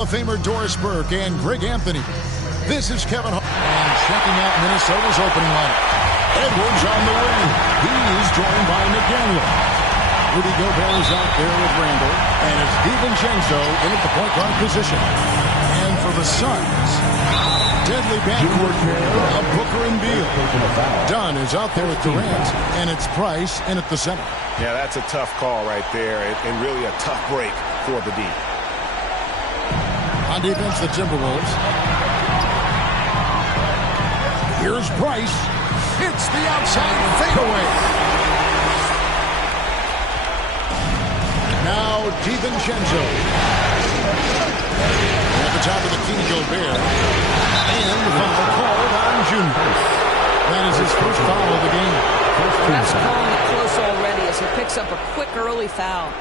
Hall of Famer Doris Burke and Greg Anthony. This is Kevin Hart. And checking out Minnesota's opening lineup. Edwards on the wing. He is joined by McDaniel. Rudy Gobert is out there with Randall. And it's DiVincenzo in at the point guard position. And for the Suns, deadly backcourt pair of Booker and Beal. Dunn is out there with Durant. And it's Price in at the center. Yeah, that's a tough call right there. And really a tough break for the D. On defense, the Timberwolves. Here's Price. It's the outside fadeaway. Now DiVincenzo. At the top of the key, Gobert. And the foul called on Junior. That is his first foul of the game. Ref's calling it close already as he picks up a quick early foul.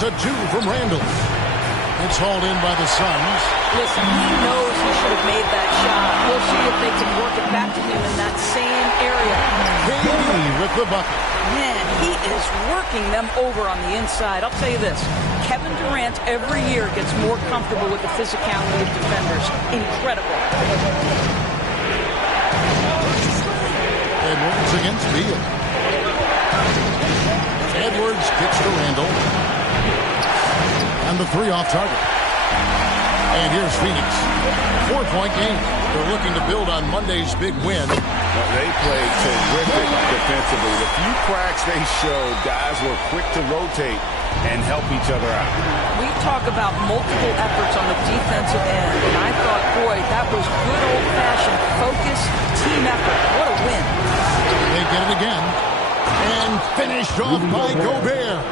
It's a 2 from Randall. It's hauled in by the Suns. Listen, he knows he should have made that shot. We'll see if they can work it back to him in that same area. KD with the bucket. Man, he is working them over on the inside. I'll tell you this, Kevin Durant every year gets more comfortable with the physicality of defenders. Incredible. Edwards against Beal. Edwards kicks to Randall. And the 3 off target. And here's Phoenix. 4-point game. They're looking to build on Monday's big win. Well, they played terrific defensively. The few cracks they showed, guys were quick to rotate and help each other out. We talk about multiple efforts on the defensive end, and I thought, boy, that was good old-fashioned focus, team effort. What a win. They get it again. And finished off by Gobert.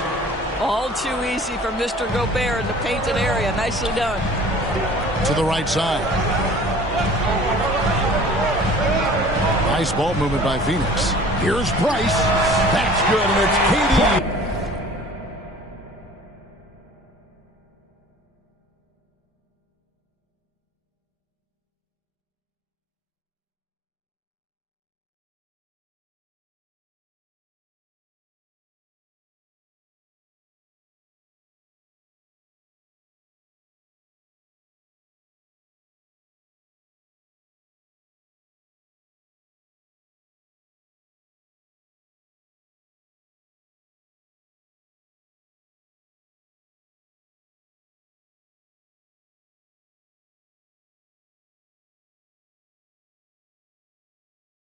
All too easy for Mr. Gobert in the painted area. Nicely done. To the right side. Nice ball movement by Phoenix. Here's Price. That's good, and it's KD.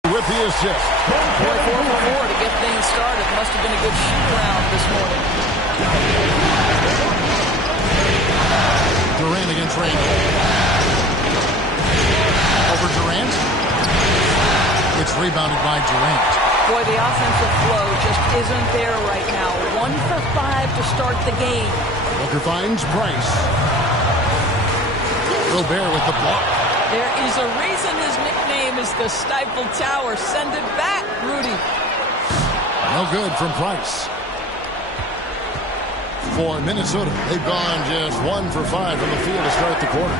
With the assist. Boy, 4 for 4 to get things started. Must have been a good shoot-around this morning. Durant against Randall. Over Durant. It's rebounded by Durant. Boy, the offensive flow just isn't there right now. 1 for 5 to start the game. Booker finds Price. Gobert with the block. There is a reason his nickname is the Stifle Tower. Send it back, Rudy. No good from Price. For Minnesota, they've gone just 1 for 5 from the field to start the quarter.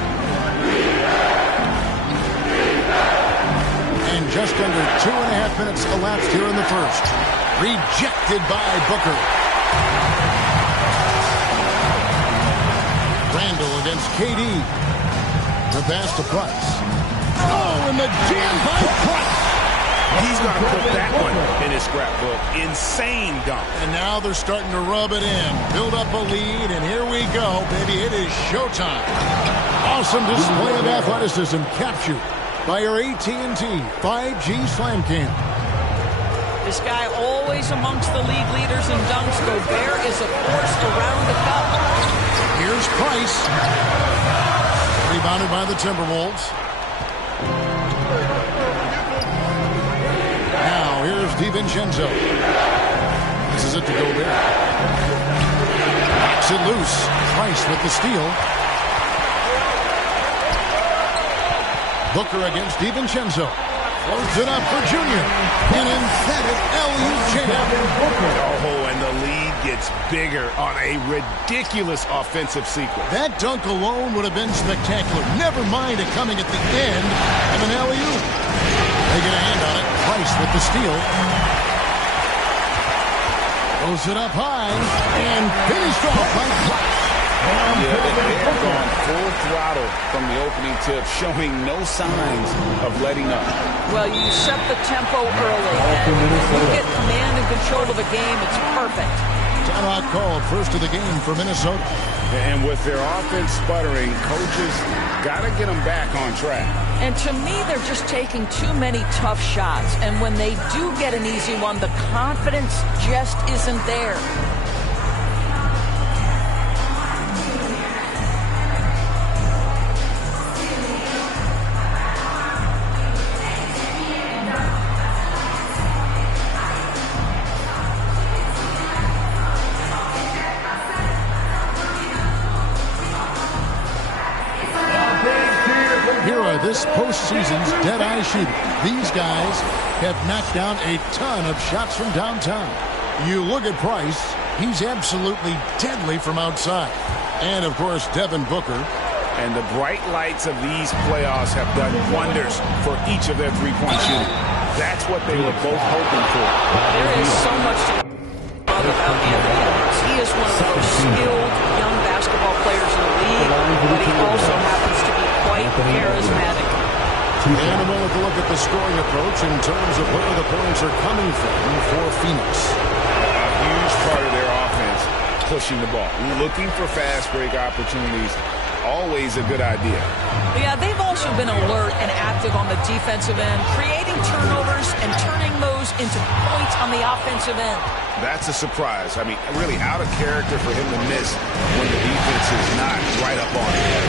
And just under 2.5 minutes elapsed here in the first. Rejected by Booker. Randall against KD. The pass to Price. Oh, and the jam by Price. He's going to put that one in his scrapbook. Insane dunk. And now they're starting to rub it in. Build up a lead, and here we go, baby. It is showtime. Awesome display of athleticism captured by our AT&T 5G Slam Cam. This guy always amongst the league leaders in dunks. Gobert is a force around the cup. Here's Price. Rebounded by the Timberwolves. Now here's DiVincenzo. This is it to Gobert. Knocks it loose. Price with the steal. Booker against DiVincenzo. Floats it up for Junior. An emphatic alley-oop jam. Oh, and the lead gets bigger on a ridiculous offensive sequence. That dunk alone would have been spectacular. Never mind it coming at the end of an alley-oop. They get a hand on it. Price with the steal. Throws it up high and finished off by Price. Yeah, they have gone full throttle from the opening tip, showing no signs of letting up. Well, you set the tempo early, and when you get command and control of the game, it's perfect. Timeout called, first of the game for Minnesota. And with their offense sputtering, coaches got to get them back on track. And to me, they're just taking too many tough shots. And when they do get an easy one, the confidence just isn't there. Here are this postseason's dead-eye shooters. These guys have knocked down a ton of shots from downtown. You look at Price, He's absolutely deadly from outside. And, of course, Devin Booker. And the bright lights of these playoffs have done wonders for each of their three-point shooting. That's what they were both hoping for. There is so much to love about Anthony Edwards. He is one of the most skilled young basketball players in the league, but he also happens to be quite charismatic. And a moment to look at the scoring approach in terms of where the points are coming from for Phoenix. A huge part of their offense, pushing the ball, looking for fast break opportunities. Always a good idea. Yeah, they've also been alert and active on the defensive end, creating turnovers and turning those into points on the offensive end. That's a surprise. I mean, really out of character for him to miss when the defense is not right up on him.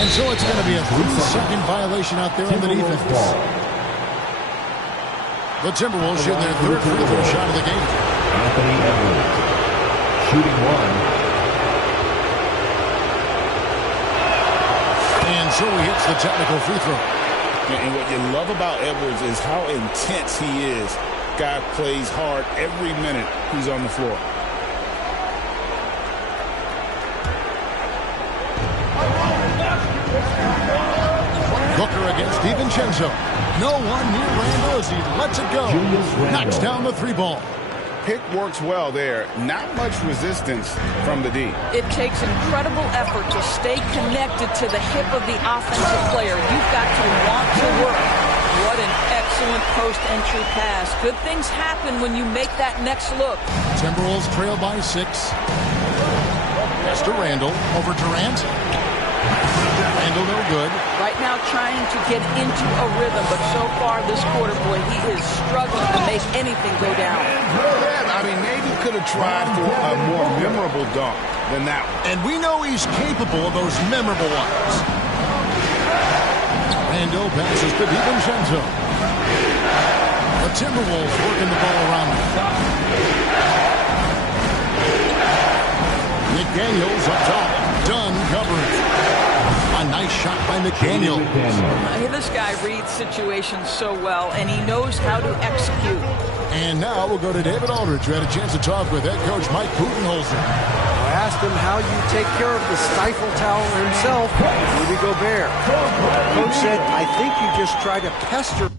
And so it's going to be a 3-second violation out there on the defense. The Timberwolves shooting their third free throw shot of the game. Anthony Edwards, shooting one. And so he hits the technical free throw. And what you love about Edwards is how intense he is. Guy plays hard every minute he's on the floor. Booker against DiVincenzo. No one near Randle as he lets it go. Knocks down the three ball. Pick works well there. Not much resistance from the D. It takes incredible effort to stay connected to the hip of the offensive player. You've got to want to work. What an excellent post-entry pass. Good things happen when you make that next look. Timberwolves trail by 6. Pass to Randle. Over Durant. Randle no good. Right now trying to get into a rhythm, but so far this quarter, boy, he is struggling to make anything go down. Yeah, I mean, maybe could have tried for a more memorable dunk than that one. And we know he's capable of those memorable ones. Randle passes to DiVincenzo. The Timberwolves working the ball around him. McDaniels up top. Dunn covering. A nice shot by McDaniel. This guy reads situations so well, and he knows how to execute. And now we'll go to David Aldridge, who had a chance to talk with head coach Mike Budenholzer. I asked him how you take care of the stifle towel himself, Rudy Gobert. Coach said, I think you just try to pester.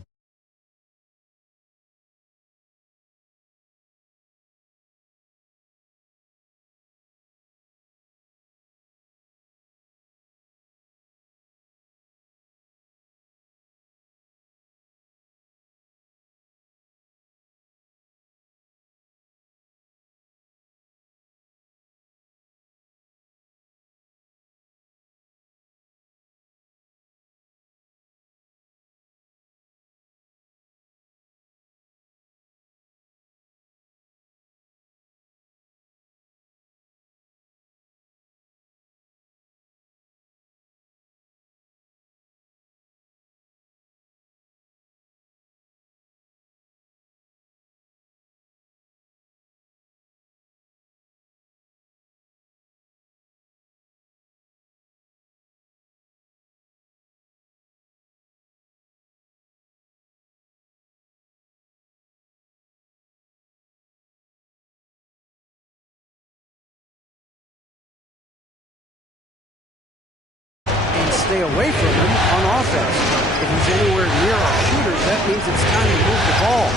Stay away from him on offense. If he's anywhere near our shooters, that means it's time to move the ball.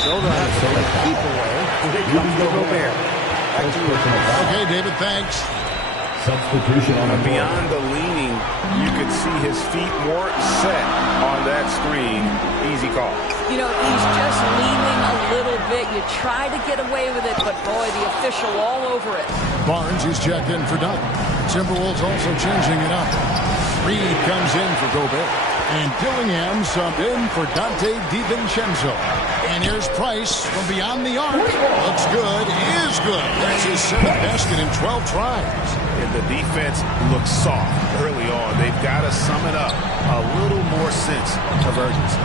So they'll have to keep away. Here they come to Gobert. Back to you. Okay, David, thanks. Substitution on the Beyond the leaning, you could see his feet more set on that screen. Easy call. You know, he's just leaning a little bit. You try to get away with it, but boy, the official all over it. Barnes is checked in for Dunn. Timberwolves also changing it up. Reed comes in for Gobert. And Dillingham subbed in for Dante DiVincenzo. And here's Price from beyond the arc. Looks good, is good. That's his 7th basket in 12 tries. And the defense looks soft early on. They've got to sum it up. A little more sense of urgency.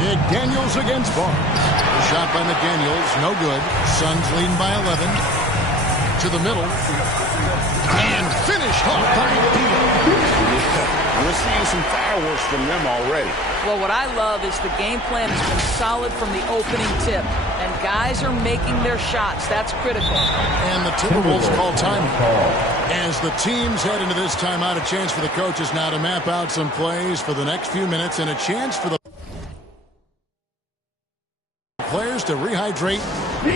McDaniels against Barnes. The shot by McDaniels, no good. Suns leading by 11. To the middle. And finished off by Beal. We're seeing some fireworks from them already. Well, what I love is the game plan has been solid from the opening tip, and guys are making their shots. That's critical. And the Timberwolves call timeout. As the teams head into this timeout, a chance for the coaches now to map out some plays for the next few minutes and a chance for the players to rehydrate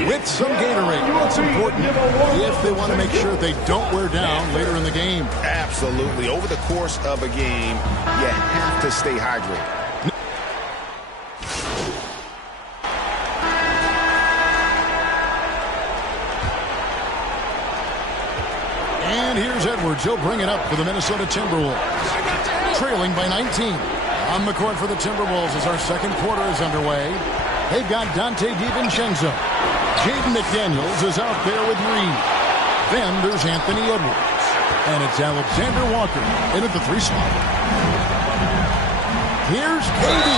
with some Gatorade. That's important if they want to make sure they don't wear down later in the game. Absolutely. Over the course of a game, you have to stay hydrated. And here's Edwards. He'll bring it up for the Minnesota Timberwolves. Trailing by 19. On the court for the Timberwolves as our second quarter is underway. They've got Dante DiVincenzo. Jaden McDaniels is out there with Reed. Then there's Anthony Edwards. And it's Alexander Walker in at the 3 spot. Here's KD.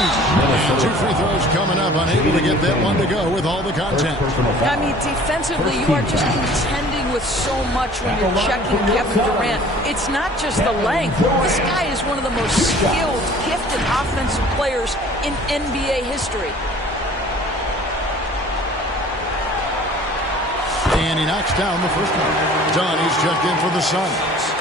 2 free throws coming up. Unable to get that one to go with all the contact. I mean, defensively, you are just contending with so much when you're checking Kevin Durant. It's not just the length. This guy is one of the most skilled, gifted offensive players in NBA history. And he knocks down the first one. Donnie's checked in for the Suns.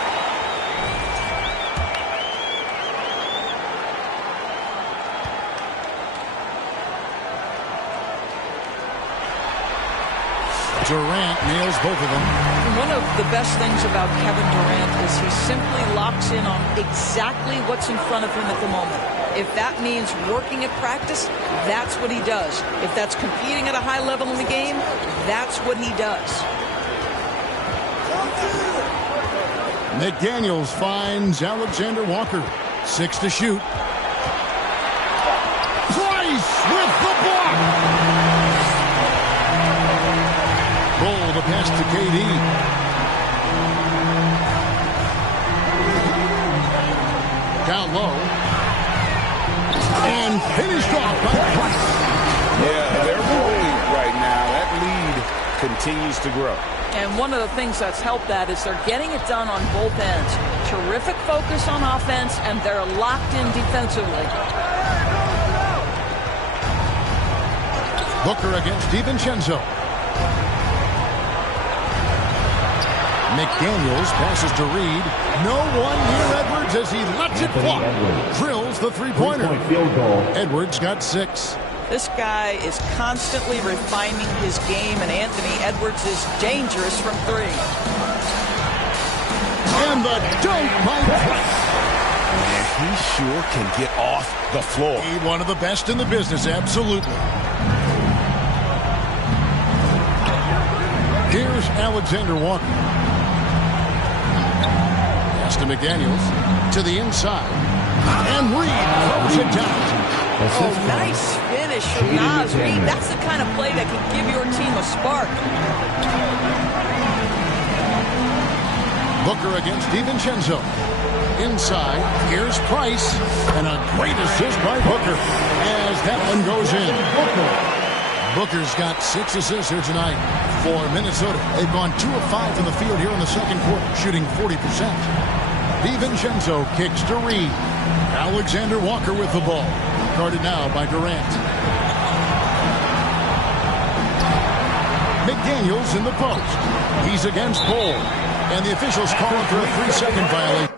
Durant nails both of them. One of the best things about Kevin Durant is he simply locks in on exactly what's in front of him at the moment. If that means working at practice, that's what he does. If that's competing at a high level in the game, that's what he does. McDaniels finds Alexander Walker. 6 to shoot. Price with the block. Bull the pass to KD. Down low. And finished off by Price. Yeah, they're rolling right now. That lead continues to grow. And one of the things that's helped that is they're getting it done on both ends. Terrific focus on offense, and they're locked in defensively. Booker against DiVincenzo. McDaniels passes to Reed. No one near Edwards as he lets it fly. Drills the three-pointer. Edwards got 6. This guy is constantly refining his game, and Anthony Edwards is dangerous from 3. And the dunk by Price. And he sure can get off the floor. One of the best in the business, absolutely. Here's Alexander Walker. Pass to McDaniels. To the inside. And Reed throws it down. Oh, nice finish from Naz Reid. That's the kind of play that can give your team a spark. Booker against DiVincenzo. Inside, here's Price. And a great assist by Booker as that one goes in. Booker's got 6 assists here tonight for Minnesota. They've gone 2 of 5 from the field here in the second quarter, shooting 40%. DiVincenzo kicks to Reed. Alexander Walker with the ball. Guarded now by Durant. McDaniels in the post. He's against Bull. And the officials call him for a 3-second violation.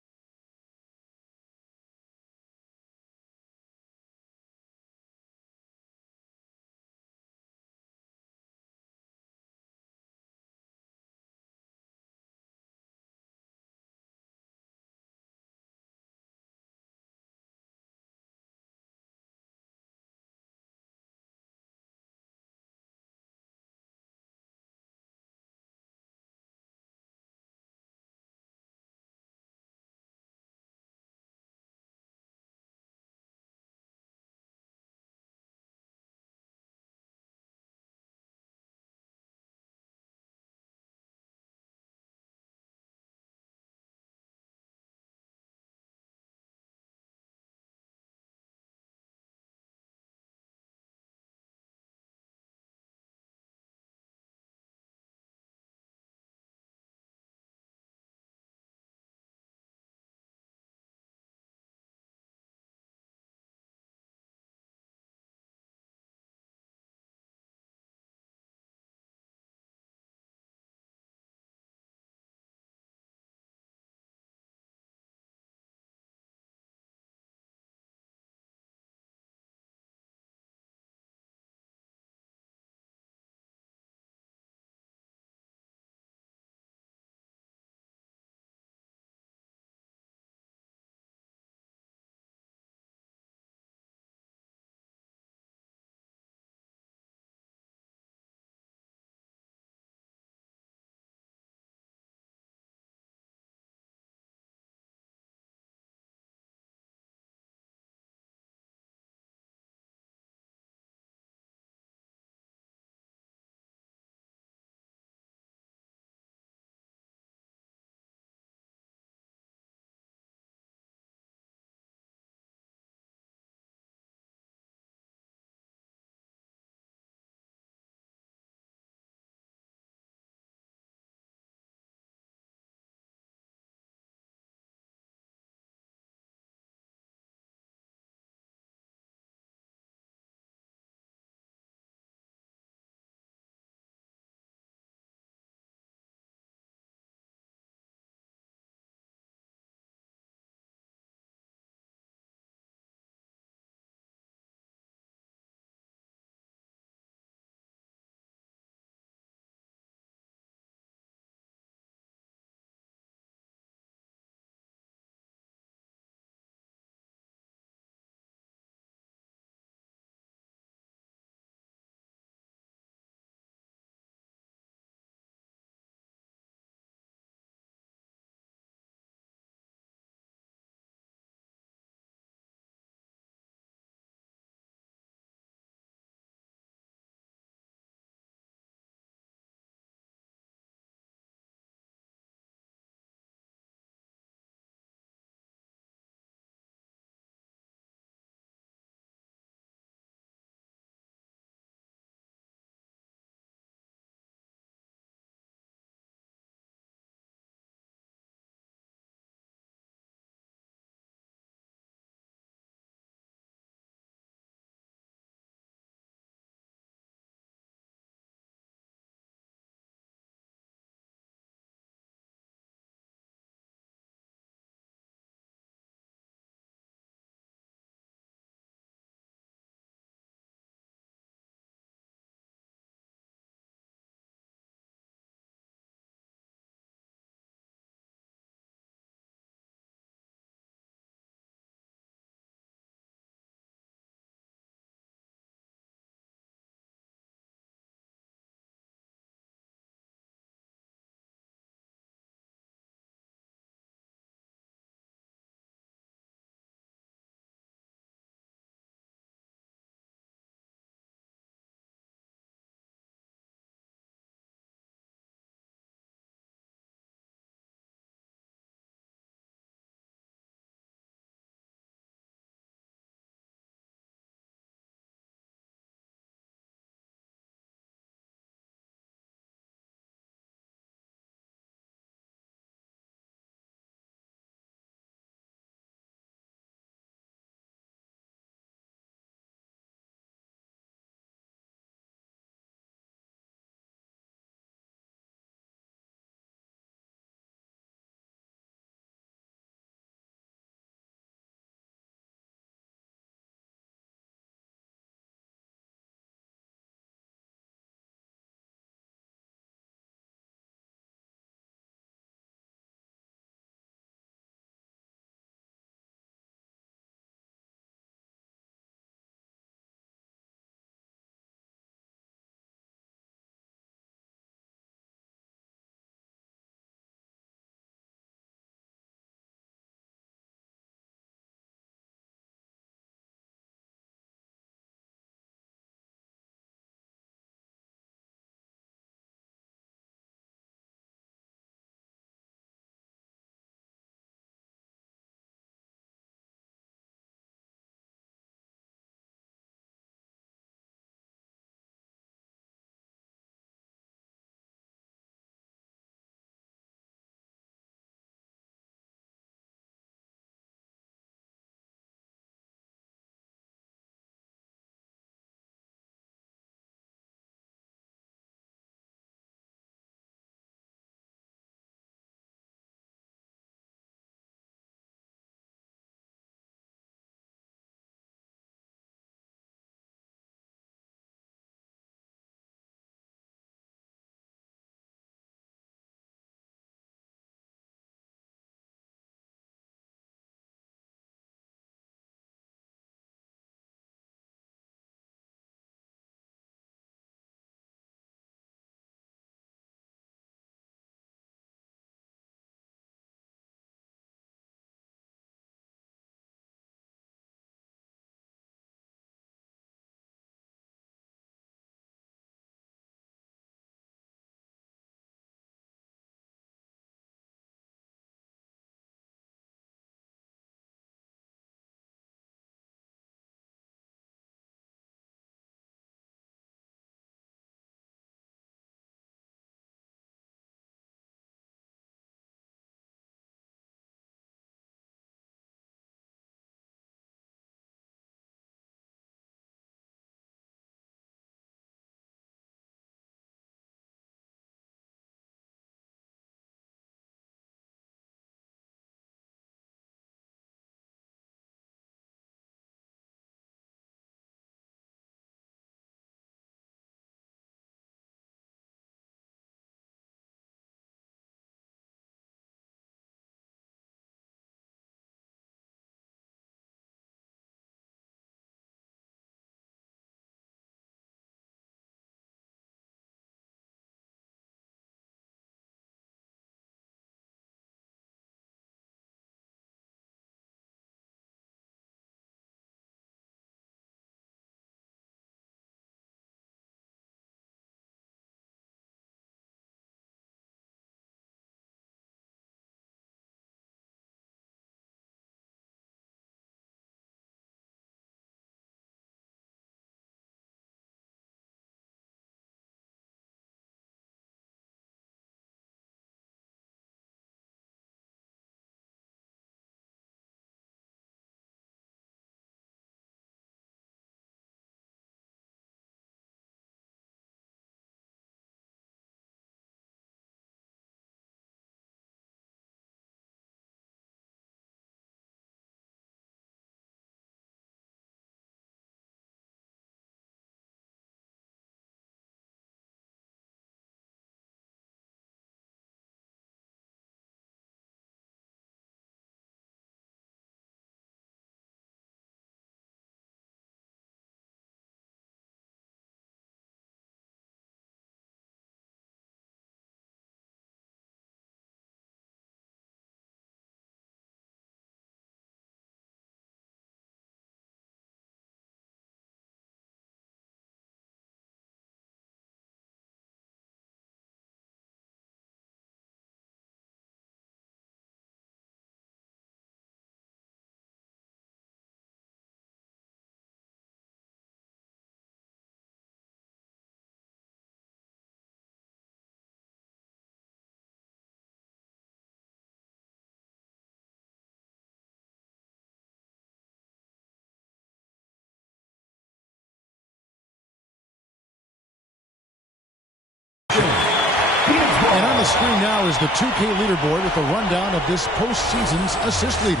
And on the screen now is the 2K leaderboard with the rundown of this postseason's assist leaders.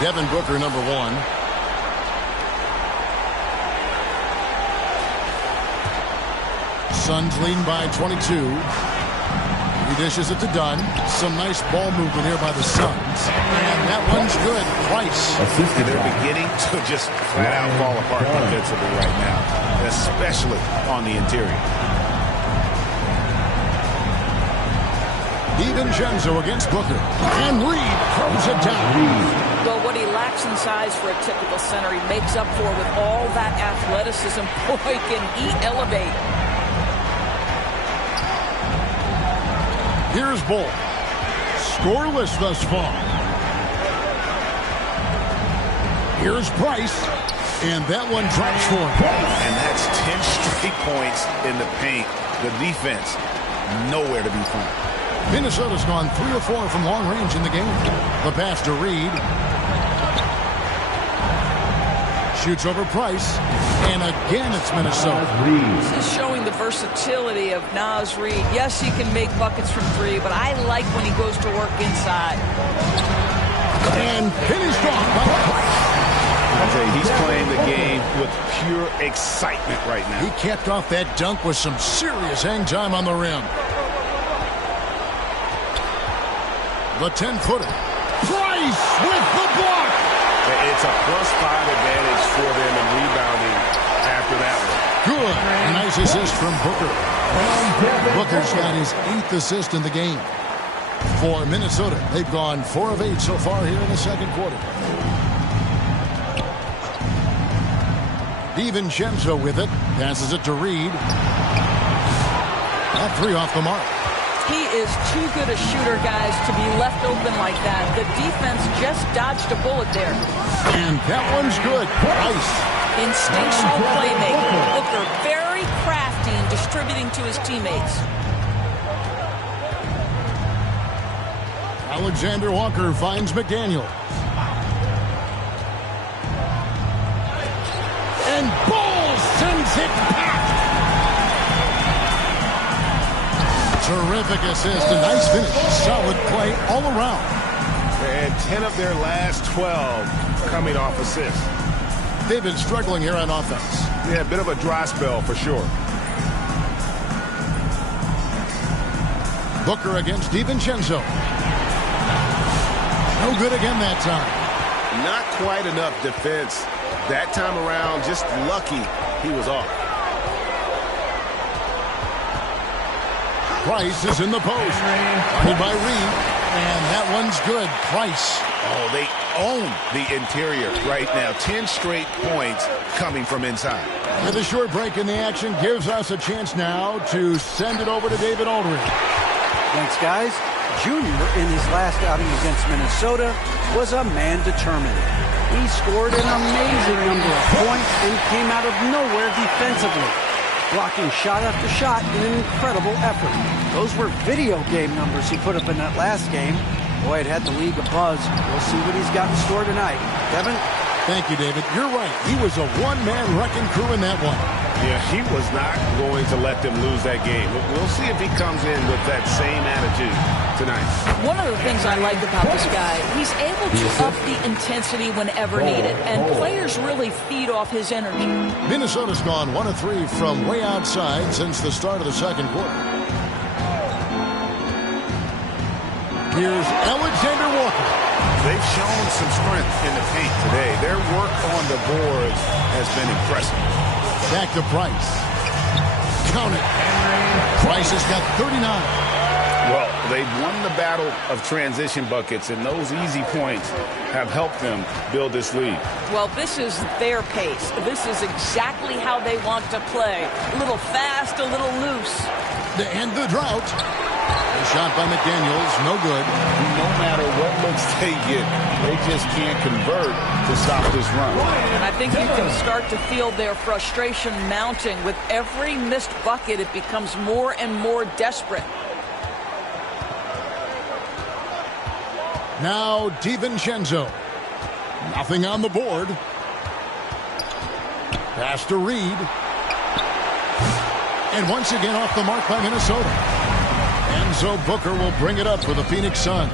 Devin Booker, number 1. Suns leading by 22. He dishes it to Dunn. Some nice ball movement here by the Suns. And that one's good. Price. They're beginning to just flat out fall apart defensively right now, especially on the interior. DiVincenzo against Booker. And Reed throws it down. Well, what he lacks in size for a typical center, he makes up for with all that athleticism. Boy, can he elevate. Here's Bull. Scoreless thus far. Here's Price. And that one drops for him. And that's 10 straight points in the paint. The defense, nowhere to be found. Minnesota's gone 3 or 4 from long range in the game. The pass to Reed. Shoots over Price. And again, it's Minnesota. This is showing the versatility of Naz Reid. Yes, he can make buckets from 3, but I like when he goes to work inside. And finished off by Price. I'll tell you, he's playing the game with pure excitement right now. He capped off that dunk with some serious hang time on the rim. The 10-footer. Price with the block. It's a +5 advantage for them in rebounding after that one. Good. Nice assist from Booker. Booker's got his 8th assist in the game. For Minnesota, they've gone 4 of 8 so far here in the second quarter. DiVincenzo with it. Passes it to Reed. That 3 off the mark. He is too good a shooter, guys, to be left open like that. The defense just dodged a bullet there. And that one's good. Price. Instinctual playmaking. Booker very crafty in distributing to his teammates. Alexander Walker finds McDaniel. And Bull sends it back. Terrific assist. A nice finish. Solid play all around. And 10 of their last 12 coming off assists. They've been struggling here on offense. Yeah, a bit of a dry spell for sure. Booker against DiVincenzo. No good again that time. Not quite enough defense. That time around, just lucky he was off. Price is in the post. Guarded by Reed. And that one's good. Price. Oh, they own the interior right now. 10 straight points coming from inside. With a short break in the action gives us a chance now to send it over to David Aldridge. Thanks, guys. Junior, in his last outing against Minnesota, was a man determined. He scored an amazing number of points and came out of nowhere defensively, blocking shot after shot in an incredible effort. Those were video game numbers he put up in that last game. Boy, it had the league abuzz. We'll see what he's got in store tonight. Devin? Thank you, David. You're right. He was a one-man wrecking crew in that one. Yeah, he was not going to let them lose that game. We'll see if he comes in with that same attitude tonight. One of the things I like about this guy, he's able to up the intensity whenever needed, and players really feed off his energy. Minnesota's gone 1 of 3 from way outside since the start of the second quarter. Here's Alexander Walker. They've shown some strength in the paint today. Their work on the boards has been impressive. Back to Price. Count it. Price has got 39. Well, they've won the battle of transition buckets, and those easy points have helped them build this lead. Well, this is their pace. This is exactly how they want to play. A little fast, a little loose. To end the drought. A shot by McDaniels, no good. No matter what looks they get, they just can't convert to stop this run. And I think you can start to feel their frustration mounting. With every missed bucket, it becomes more and more desperate. Now DiVincenzo. Nothing on the board. Pass to Reed. And once again off the mark by Minnesota. And So Booker will bring it up for the Phoenix Suns.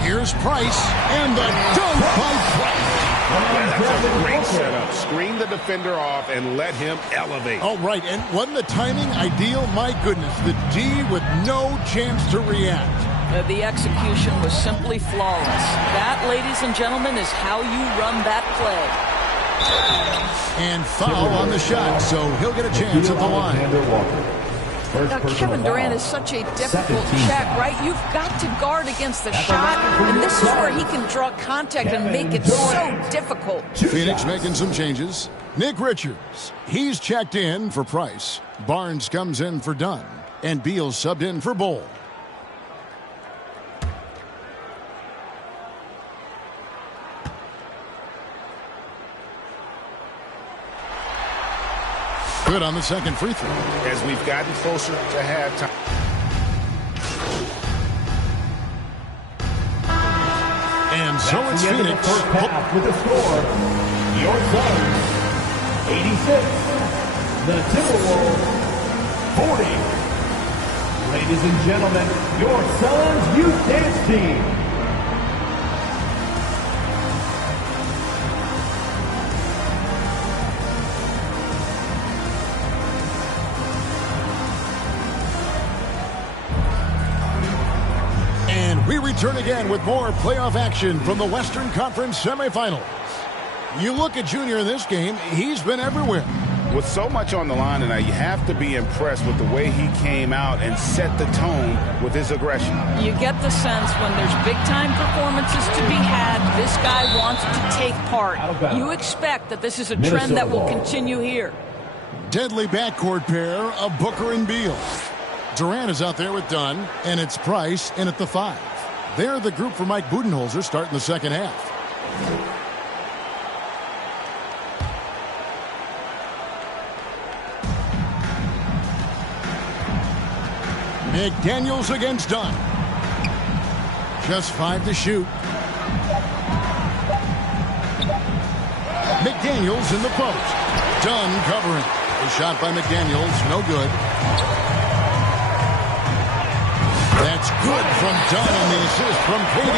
Here's Price, and the dunk by Price. Yeah, that's a great setup. Screen the defender off and let him elevate. All right, and wasn't the timing ideal? My goodness, the D with no chance to react. The execution was simply flawless. That, ladies and gentlemen, is how you run that play. And foul on the shot, so he'll get a chance at the line. Now, Kevin Durant is such a difficult check, right? You've got to guard against the shot, and this is where he can draw contact and make it so difficult. Phoenix making some changes. Nick Richards, he's checked in for Price. Barnes comes in for Dunn, and Beal subbed in for Bowl. Good on the second free throw. As we've gotten closer to halftime. And so it's Phoenix. First half with the score, your Suns 86, the Timberwolves 40. Ladies and gentlemen, your Suns youth dance team. We return again with more playoff action from the Western Conference semifinals. You look at Junior in this game, he's been everywhere. With so much on the line tonight, you have to be impressed with the way he came out and set the tone with his aggression. You get the sense when there's big-time performances to be had, this guy wants to take part. You expect that this is a trend that will continue here. Deadly backcourt pair of Booker and Beal. Durant is out there with Dunn, and it's Price in at the 5. They're the group for Mike Budenholzer starting the second half. McDaniels against Dunn. Just 5 to shoot. McDaniels in the post. Dunn covering. A shot by McDaniels, no good. That's good from Dunn on the assist from KD.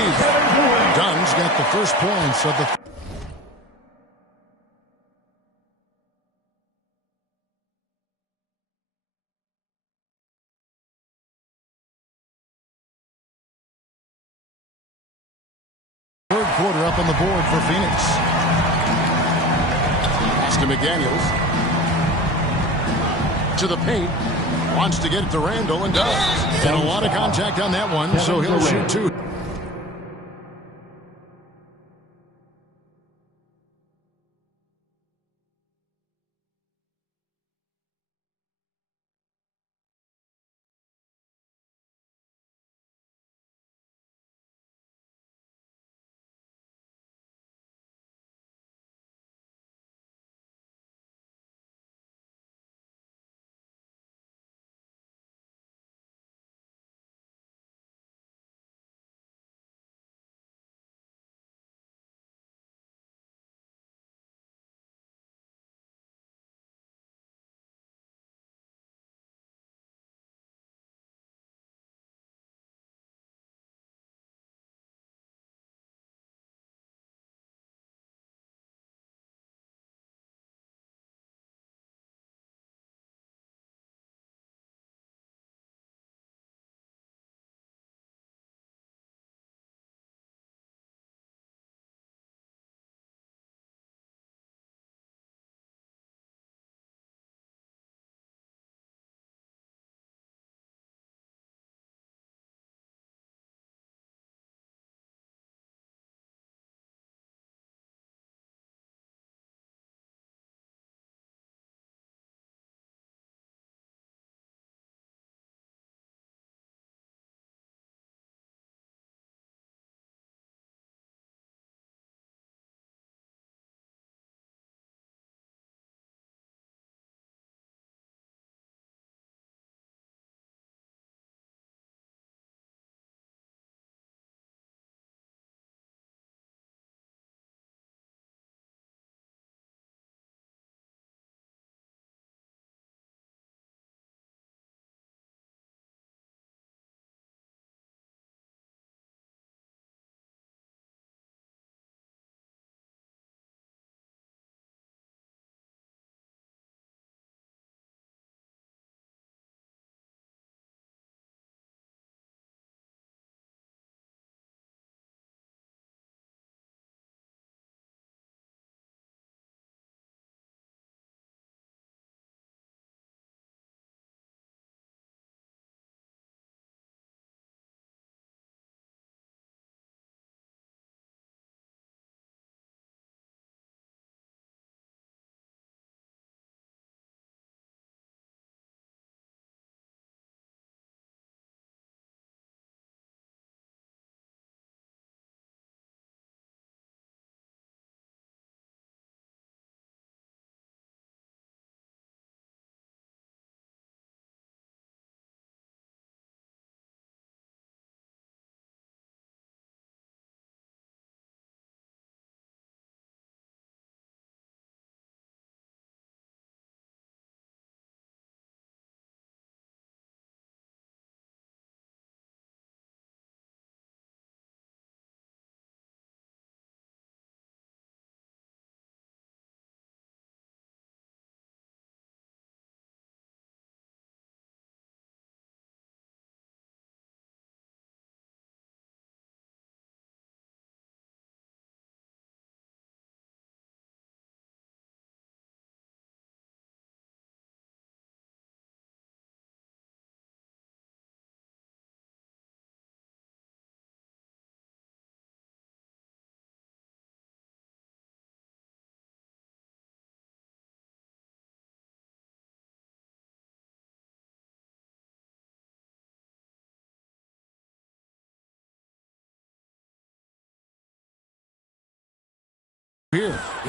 Dunn's got the first points of the third quarter up on the board for Phoenix. Pass to McDaniels. To the paint. Wants to get it to Randall and does. And a lot of contact on that one, so he'll shoot 2.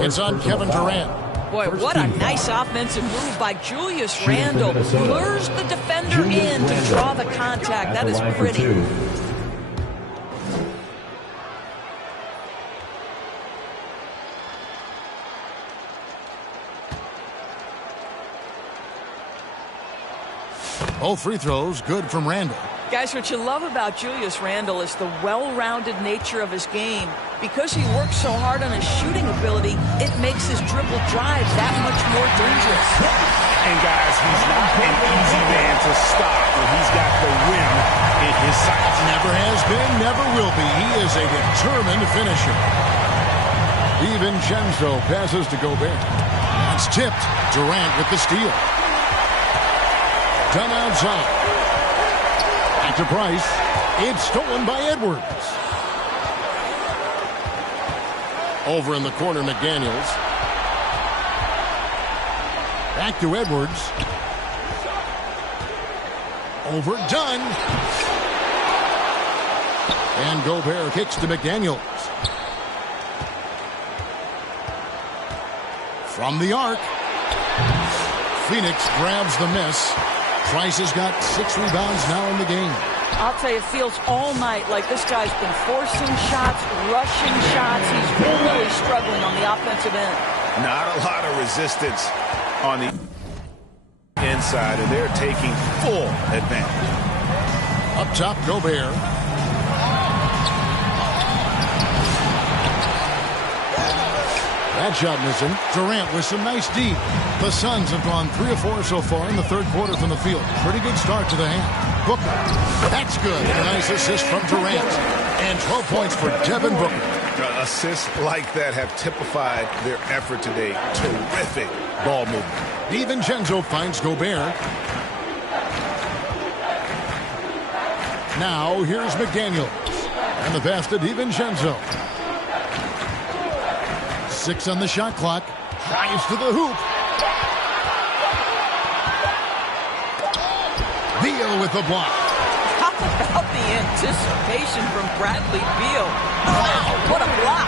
It's on Kevin Durant. Boy, what a nice offensive move by Julius Randle. Lures the defender in to draw the contact. That is pretty. Both free throws good from Randle. Guys, what you love about Julius Randle is the well-rounded nature of his game. Because he works so hard on his shooting ability, it makes his dribble drive that much more dangerous. And guys, he's not an easy man to stop when he's got the rim in his sights. Never has been, never will be. He is a determined finisher. DiVincenzo passes to Gobert. It's tipped. Durant with the steal. Done outside. Back to Price. It's stolen by Edwards. Over in the corner, McDaniels. Back to Edwards. Overdone. And Gobert kicks to McDaniels. From the arc. Phoenix grabs the miss. Price has got 6 rebounds now in the game. I'll tell you, it feels all night like this guy's been forcing shots, rushing shots. He's really struggling on the offensive end. Not a lot of resistance on the inside, and they're taking full advantage. Up top, Gobert. That shot missing. Durant with some nice deep. The Suns have gone 3 of 4 so far in the third quarter from the field. Pretty good start to the hand. Booker. That's good. A nice assist from Durant. And 12 points for Devin Booker. Assists like that have typified their effort today. Terrific ball movement. DiVincenzo finds Gobert. Now here's McDaniels. And the pass to DiVincenzo. 6 on the shot clock. Drives to the hoop. Beal with the block. How about the anticipation from Bradley Beal? Wow, what a block.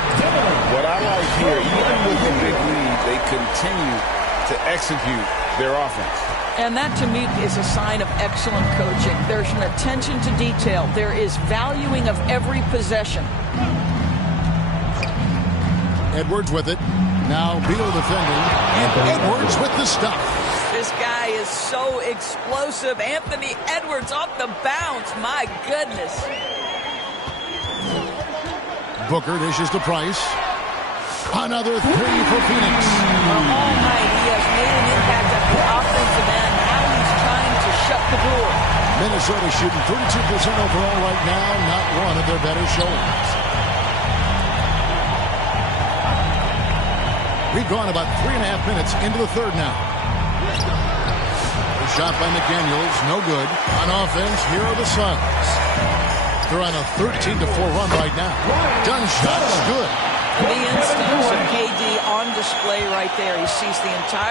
What I like here, even with the big lead, they continue to execute their offense. And that, to me, is a sign of excellent coaching. There's an attention to detail. There is valuing of every possession. Edwards with it. Now Beal defending. And Edwards with the stuff. This guy is so explosive. Anthony Edwards off the bounce. My goodness. Booker dishes to Price. Another 3 for Phoenix. All night he has made an impact at the offensive end. Now he's trying to shut the door. Minnesota shooting 32% overall right now. Not one of their better showings. We've gone about 3.5 minutes into the third now. A shot by McDaniels, no good. On offense, here are the Suns. They're on a 13-4 run right now. Done shot is good. The instincts of KD on display right there. He sees the entire